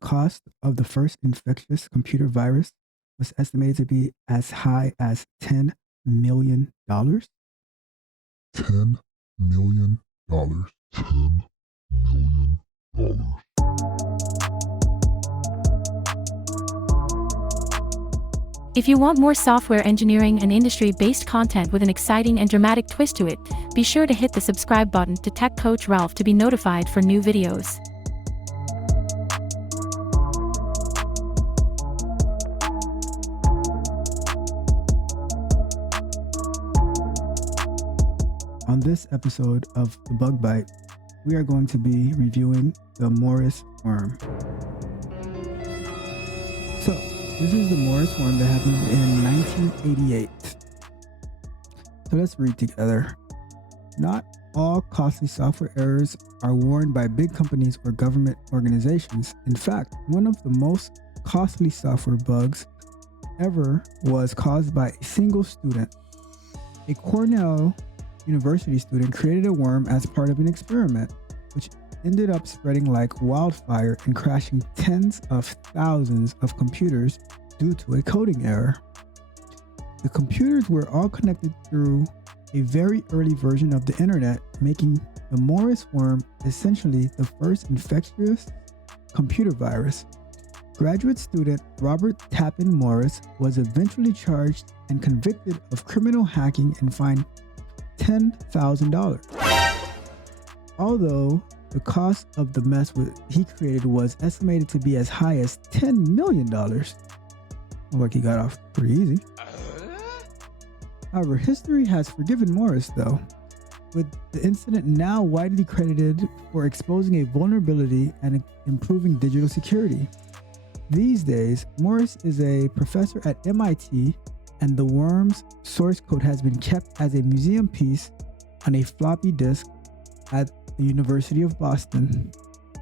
cost of the first infectious computer virus was estimated to be as high as $10 million. $10 million. $10 million. If you want more software engineering and industry-based content with an exciting and dramatic twist to it, be sure to hit the subscribe button to Tech Coach Ralph to be notified for new videos. On this episode of The Bug Bite, we are going to be reviewing the Morris worm. So, this is the Morris worm that happened in 1988. So let's read together. Not all costly software errors are warned by big companies or government organizations. In fact, one of the most costly software bugs ever was caused by a single student. A Cornell University student created a worm as part of an experiment, which ended up spreading like wildfire and crashing tens of thousands of computers due to a coding error. The computers were all connected through a very early version of the internet, making the Morris worm essentially the first infectious computer virus. Graduate student Robert Tappan Morris was eventually charged and convicted of criminal hacking and fined $10,000. Although the cost of the mess he created was estimated to be as high as $10 million. Like he got off pretty easy. However, history has forgiven Morris though, with the incident now widely credited for exposing a vulnerability and improving digital security. These days, Morris is a professor at MIT, and the worm's source code has been kept as a museum piece on a floppy disk at the University of Boston.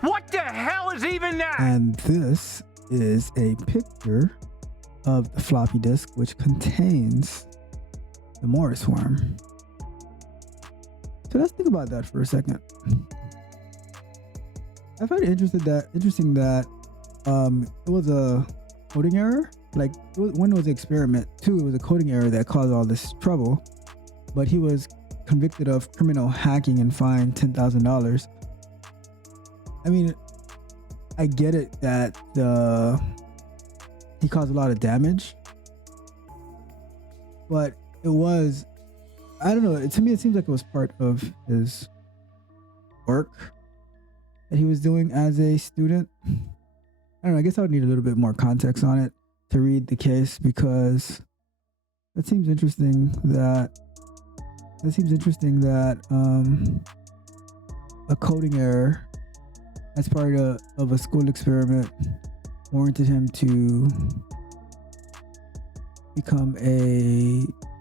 What the hell is even that? And this is a picture of the floppy disk, which contains the Morris worm. So let's think about that for a second. I find it interesting that it was a coding error. Like, one was an experiment, two, it was a coding error that caused all this trouble, but he was convicted of criminal hacking and fined $10,000. I mean, I get it that he caused a lot of damage, but it was, I don't know, to me it seems like it was part of his work that he was doing as a student. I don't know, I guess I would need a little bit more context on it to read the case, because it seems interesting that a coding error as part of a school experiment warranted him to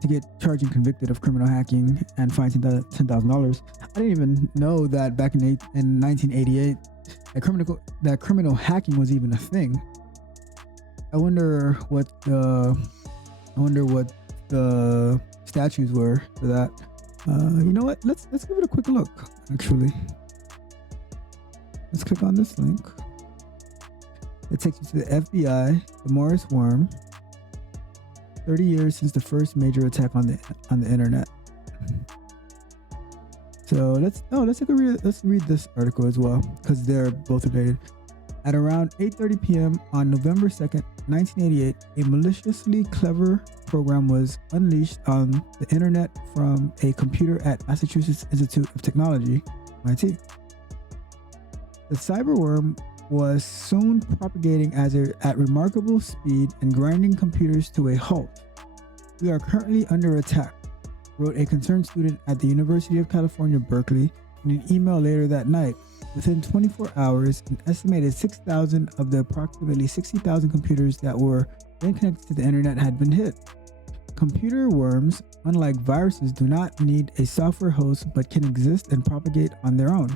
get charged and convicted of criminal hacking and fined $10,000. I didn't even know that back in 1988 that criminal hacking was even a thing. I wonder what the statutes were for that. You know what? Let's give it a quick look. Actually, let's click on this link. It takes you to the FBI, the Morris worm. 30 years since the first major attack on the internet. So let's read this article as well, because they're both related. At around 8:30 p.m. on November 2nd, 1988, a maliciously clever program was unleashed on the internet from a computer at Massachusetts Institute of Technology, MIT. The cyberworm was soon propagating at remarkable speed and grinding computers to a halt. "We are currently under attack," wrote a concerned student at the University of California, Berkeley, in an email later that night. Within 24 hours, an estimated 6,000 of the approximately 60,000 computers that were then connected to the internet had been hit. Computer worms, unlike viruses, do not need a software host but can exist and propagate on their own.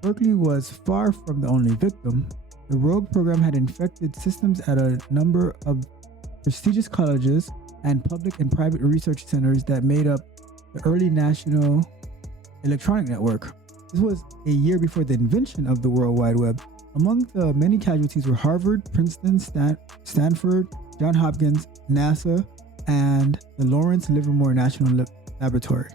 Berkeley was far from the only victim. The rogue program had infected systems at a number of prestigious colleges and public and private research centers that made up the early National Electronic Network. This was a year before the invention of the World Wide Web, Among the many casualties were Harvard, Princeton, Stanford, Johns Hopkins, NASA, and the Lawrence Livermore National Laboratory.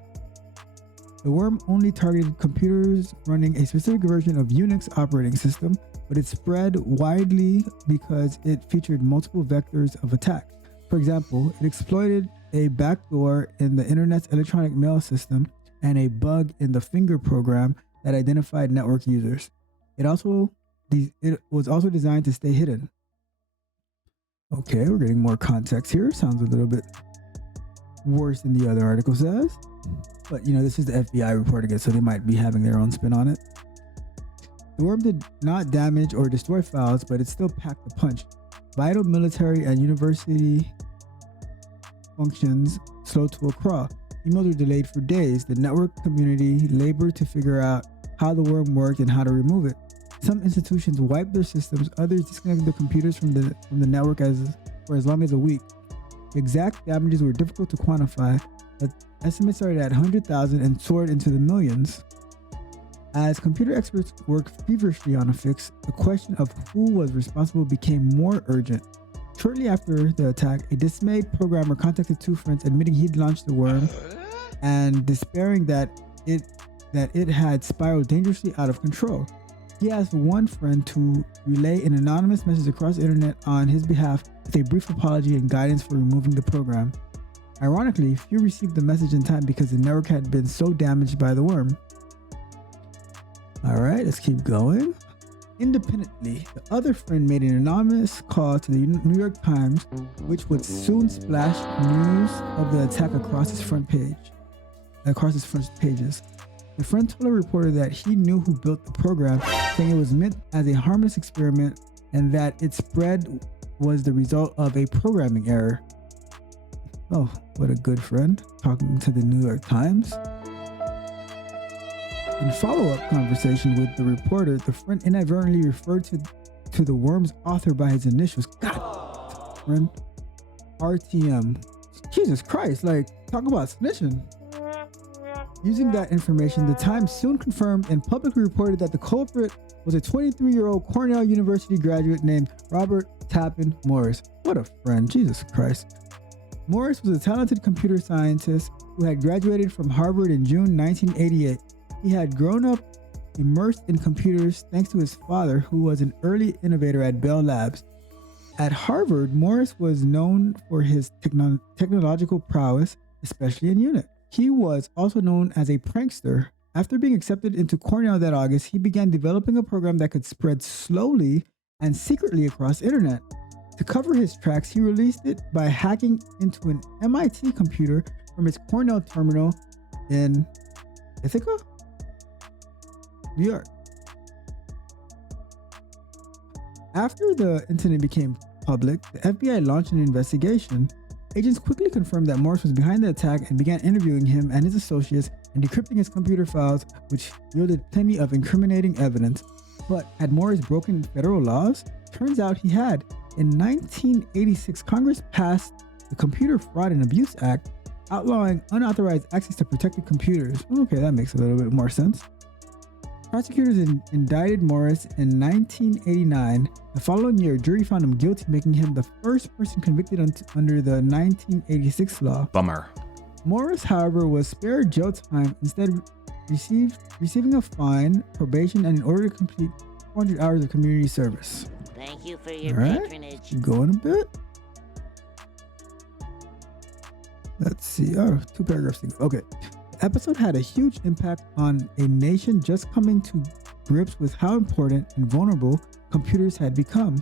The worm only targeted computers running a specific version of Unix operating system, but it spread widely because it featured multiple vectors of attack. For example, it exploited a backdoor in the Internet's electronic mail system and a bug in the Finger program that identified network users. It was also designed to stay hidden. Okay, we're getting more context here. Sounds a little bit worse than the other article says. But, this is the FBI reporting it, so they might be having their own spin on it. The worm did not damage or destroy files, but it still packed a punch. Vital military and university functions slowed to a crawl. Emails were delayed for days. The network community labored to figure out how the worm worked and how to remove it. Some institutions wiped their systems, others disconnected their computers from the network for as long as a week. The exact damages were difficult to quantify, but estimates started at 100,000 and soared into the millions. As computer experts worked feverishly on a fix, the question of who was responsible became more urgent. Shortly after the attack, a dismayed programmer contacted two friends admitting he'd launched the worm and despairing that it had spiraled dangerously out of control. He asked one friend to relay an anonymous message across the internet on his behalf with a brief apology and guidance for removing the program. Ironically, few received the message in time because the network had been so damaged by the worm. Alright, let's keep going. Independently, the other friend made an anonymous call to the New York Times, which would soon splash news of the attack across its front pages. The friend told a reporter that he knew who built the program, saying it was meant as a harmless experiment and that its spread was the result of a programming error. Oh, what a good friend, talking to the New York Times. In follow-up conversation with the reporter, the friend inadvertently referred to the worm's author by his initials. God, friend. RTM. Jesus Christ, talk about snitching. Using that information, the Times soon confirmed and publicly reported that the culprit was a 23-year-old Cornell University graduate named Robert Tappan Morris. What a friend, Jesus Christ. Morris was a talented computer scientist who had graduated from Harvard in June 1988. He had grown up immersed in computers thanks to his father, who was an early innovator at Bell Labs. At Harvard, Morris was known for his technological prowess, especially in Unix. He was also known as a prankster. After being accepted into Cornell that August, he began developing a program that could spread slowly and secretly across the internet. To cover his tracks, he released it by hacking into an MIT computer from his Cornell terminal in Ithaca, New York. After the incident became public, the FBI launched an investigation. Agents quickly confirmed that Morris was behind the attack and began interviewing him and his associates and decrypting his computer files, which yielded plenty of incriminating evidence. But had Morris broken federal laws? Turns out he had. In 1986, Congress passed the Computer Fraud and Abuse Act, outlawing unauthorized access to protected computers. Okay, that makes a little bit more sense. Prosecutors indicted Morris in 1989. The following year, a jury found him guilty, making him the first person convicted under the 1986 law. Bummer. Morris, however, was spared jail time, instead receiving a fine, probation, and in order to complete 400 hours of community service. Thank you for your patronage. Keep going a bit. Let's see. Oh, 2 paragraphs to go. Okay. The episode had a huge impact on a nation just coming to grips with how important and vulnerable computers had become.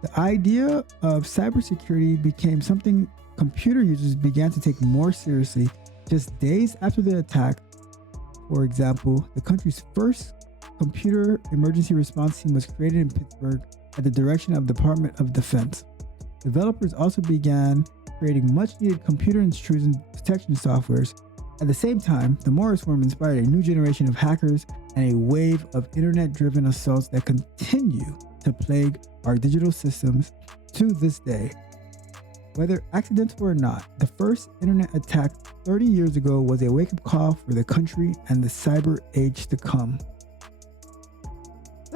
The idea of cybersecurity became something computer users began to take more seriously. Just days after the attack, for example, the country's first computer emergency response team was created in Pittsburgh at the direction of the Department of Defense. Developers also began creating much-needed computer intrusion detection softwares. At the same time, the Morris worm inspired a new generation of hackers and a wave of internet-driven assaults that continue to plague our digital systems to this day. Whether accidental or not, the first internet attack 30 years ago was a wake-up call for the country and the cyber age to come.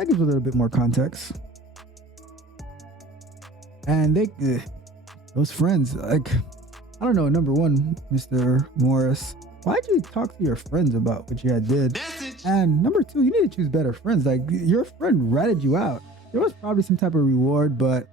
that gives a little bit more context. And those friends, like, I don't know. Number one, Mr. Morris, why'd you talk to your friends about what you had did? And number two, you need to choose better friends. Like, your friend ratted you out. There was probably some type of reward, but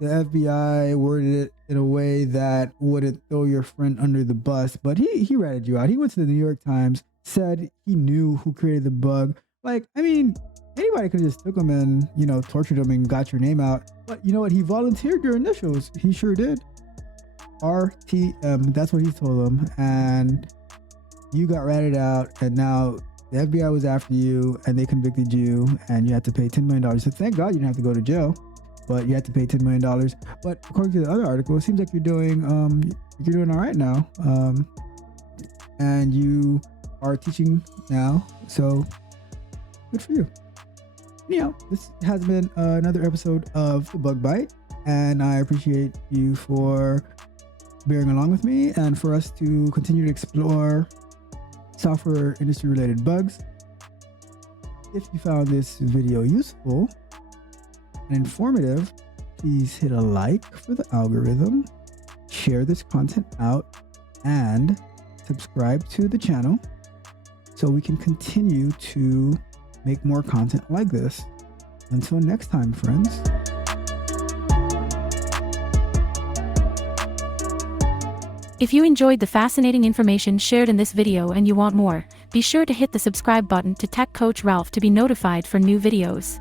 the FBI worded it in a way that wouldn't throw your friend under the bus. But he ratted you out. He went to the New York Times, said he knew who created the bug. Like, I mean, anybody could have just took him and, you know, tortured him and got your name out. But you know what? He volunteered your initials. He sure did. RTM. That's what he told them. And you got ratted out. And now the FBI was after you and they convicted you and you had to pay $10 million. So thank God you didn't have to go to jail, but you had to pay $10 million. But according to the other article, it seems like you're doing all right now. And you are teaching now. So good for you. Anyhow, this has been another episode of The Bug Bite, and I appreciate you for bearing along with me and for us to continue to explore software industry related bugs. If you found this video useful and informative, please hit a like for the algorithm, share this content out, and subscribe to the channel so we can continue to make more content like this. Until next time, friends. If you enjoyed the fascinating information shared in this video and you want more, be sure to hit the subscribe button to Tech Coach Ralph to be notified for new videos.